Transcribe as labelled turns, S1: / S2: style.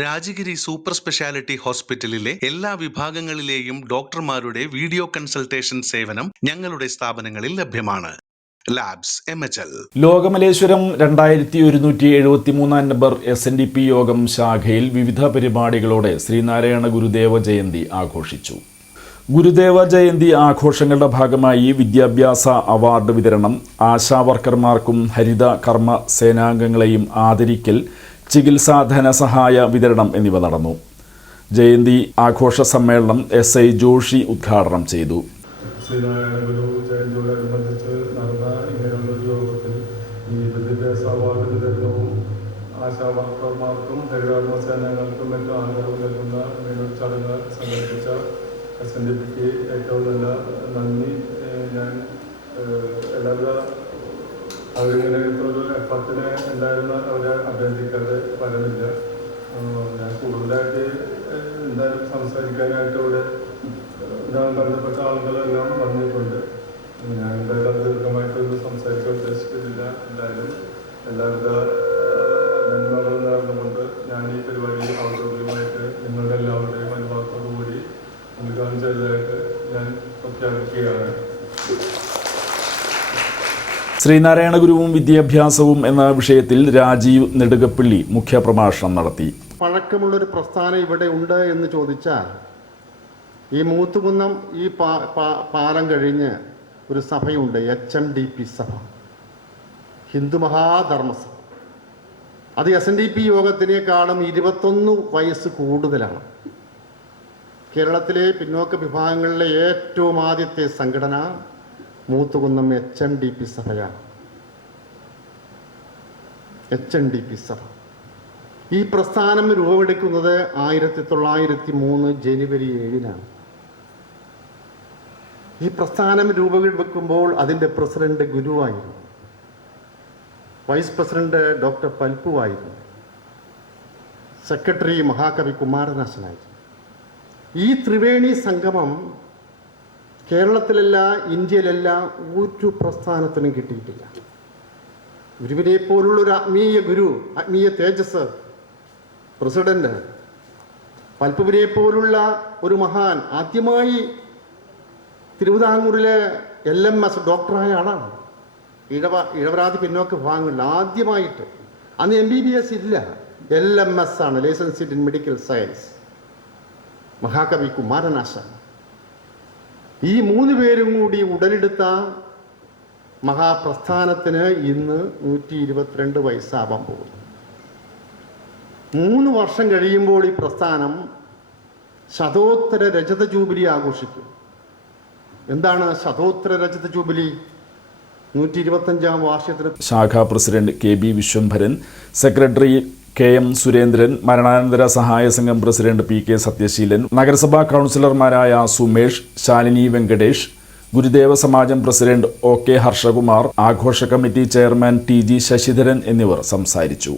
S1: Rajagiri super speciality ഹോസ്പിറ്റലിലെ എല്ലാ വിഭാഗങ്ങളിലെയും ഡോക്ടർമാരുടെ വീഡിയോ കൺസൾട്ടേഷൻ സേവനം ഞങ്ങളുടെ സ്ഥാപനങ്ങളിൽ ലഭ്യമാണ്. Labs M H L.
S2: Lokamaleswaram രണ്ടായിരത്തി ഒരുന്നൂറ്റി എഴുപത്തി മൂന്നാം number S N D P Yogam ശാഖയിൽ വിവിധ പരിപാടികളോടെ ശ്രീനാരായണ ഗുരുദേവ ജയന്തി ആഘോഷിച്ചു. ഗുരുദേവ ജയന്തി ആഘോഷങ്ങളുടെ ഭാഗമായി വിദ്യാഭ്യാസ അവാർഡ് വിതരണം ആശാവർക്കർമാർക്കും ഹരിത കർമ്മ സേനാംഗങ്ങളെയും ആദരിക്കൽ ചികിത്സാ ധനസഹായ വിതരണം എന്നിവ നടന്നു. ജയന്തി ആഘോഷ സമ്മേളനം എസ് ഐ ജോഷി ഉദ്ഘാടനം ചെയ്തു.
S3: ഏറ്റവും നല്ല നന്ദി ഞാൻ എല്ലാവിധ ഉണ്ടായിരുന്ന അവരെ ബന്ധപ്പെട്ട ആളുകളെല്ലാം പറഞ്ഞിട്ടുണ്ട് ഞാൻ എന്തായാലും ദീർഘമായിട്ടൊന്നും സംസാരിക്കാൻ ഉദ്ദേശിക്കുന്നില്ല. എന്തായാലും എല്ലാവിധ നന്മകളും നേർന്നുകൊണ്ട് ഞാൻ ഈ പരിപാടിയിൽ ഔദ്യോഗികമായിട്ട് നിങ്ങളുടെ എല്ലാവരുടെയും അനുഭവത്തോടു കൂടി ഉദ്ഘാടനം ചെയ്തതായിട്ട് ഞാൻ പ്രഖ്യാപിക്കുകയാണ്.
S2: ശ്രീനാരായണ ഗുരുവും വിദ്യാഭ്യാസവും എന്ന വിഷയത്തിൽ രാജീവ് നെടുകപ്പിള്ളി മുഖ്യപ്രഭാഷണം നടത്തി.
S4: പഴക്കമുള്ളൊരു പ്രസ്ഥാനം ഇവിടെ ഉണ്ട് എന്ന് ചോദിച്ചാൽ ഈ മൂത്തുകുന്നം ഈ പാലം കഴിഞ്ഞ് ഒരു സഭയുണ്ട് എച്ച് എം ഡി പി സഭ. ഹിന്ദു മഹാധർമ്മസഭ. അത് എസ് എൻ ഡി പി യോഗത്തിനേക്കാളും ഇരുപത്തൊന്ന് വയസ്സ് കൂടുതലാണ്. കേരളത്തിലെ പിന്നോക്ക വിഭാഗങ്ങളിലെ ഏറ്റവും ആദ്യത്തെ സംഘടന Moothakunnam H M D P സഭയാണ്. H N D P Sabha. ഈ പ്രസ്ഥാനം രൂപമെടുക്കുന്നത് ആയിരത്തി തൊള്ളായിരത്തി മൂന്ന് ജനുവരി ഏഴിനാണ്. ഈ പ്രസ്ഥാനം രൂപവെക്കുമ്പോൾ അതിന്റെ പ്രസിഡന്റ് ഗുരുവായിരുന്നു. വൈസ് പ്രസിഡന്റ് ഡോക്ടർ പൽപ്പുവായിരുന്നു. സെക്രട്ടറി മഹാകവി കുമാരനാശനായിരുന്നു. ഈ ത്രിവേണി സംഗമം കേരളത്തിലല്ല ഇന്ത്യയിലല്ല ഒരു പ്രസ്ഥാനത്തിനും കിട്ടിയിട്ടില്ല. ഗുരുവിനെ പോലുള്ള ഒരു ആത്മീയ ഗുരു ആത്മീയ തേജസ് പ്രസിഡന്റ് പൽപ്പുവിനെ പോലുള്ള ഒരു മഹാൻ ആദ്യമായി തിരുവിതാംകൂറിലെ എൽ എം എസ് ഡോക്ടറായ ആളാണ്. ഇഴവ ഇഴവരാതി പിന്നോക്ക വിഭാഗങ്ങളിൽ ആദ്യമായിട്ട്. അന്ന് എം ബി ബി എസ് ഇല്ല. എൽ എം എസ് ആണ് ലൈസൻസ് ഇൻ മെഡിക്കൽ സയൻസ് മഹാകവി കുമാരനാശാൻ. ഈ മൂന്ന് പേരും കൂടി ഉടലെടുത്ത മഹാപ്രസ്ഥാനത്തിന് ഇന്ന് നൂറ്റി ഇരുപത്തിരണ്ട് വയസ്സാവാൻ പോകുന്നു. മൂന്ന് വർഷം കഴിയുമ്പോൾ ഈ പ്രസ്ഥാനം ശതോത്തര രജത ജൂബിലി ആഘോഷിക്കും. എന്താണ് ശതോത്തര രജത ജൂബിലി? നൂറ്റി ഇരുപത്തഞ്ചാം വാർഷികത്തിന്
S2: ശാഖാ president K B Viswambharan secretary K M Surendran മരണാനന്തര സഹായ സംഘം പ്രസിഡന്റ് പി കെ സത്യശീലൻ നഗരസഭാ കൗൺസിലർമാരായ Sumesh Shalini Venkatesh Gurudeva Samajam president O K Harshakumar ആഘോഷ committee chairman T G Sasidharan എന്നിവർ സംസാരിച്ചു.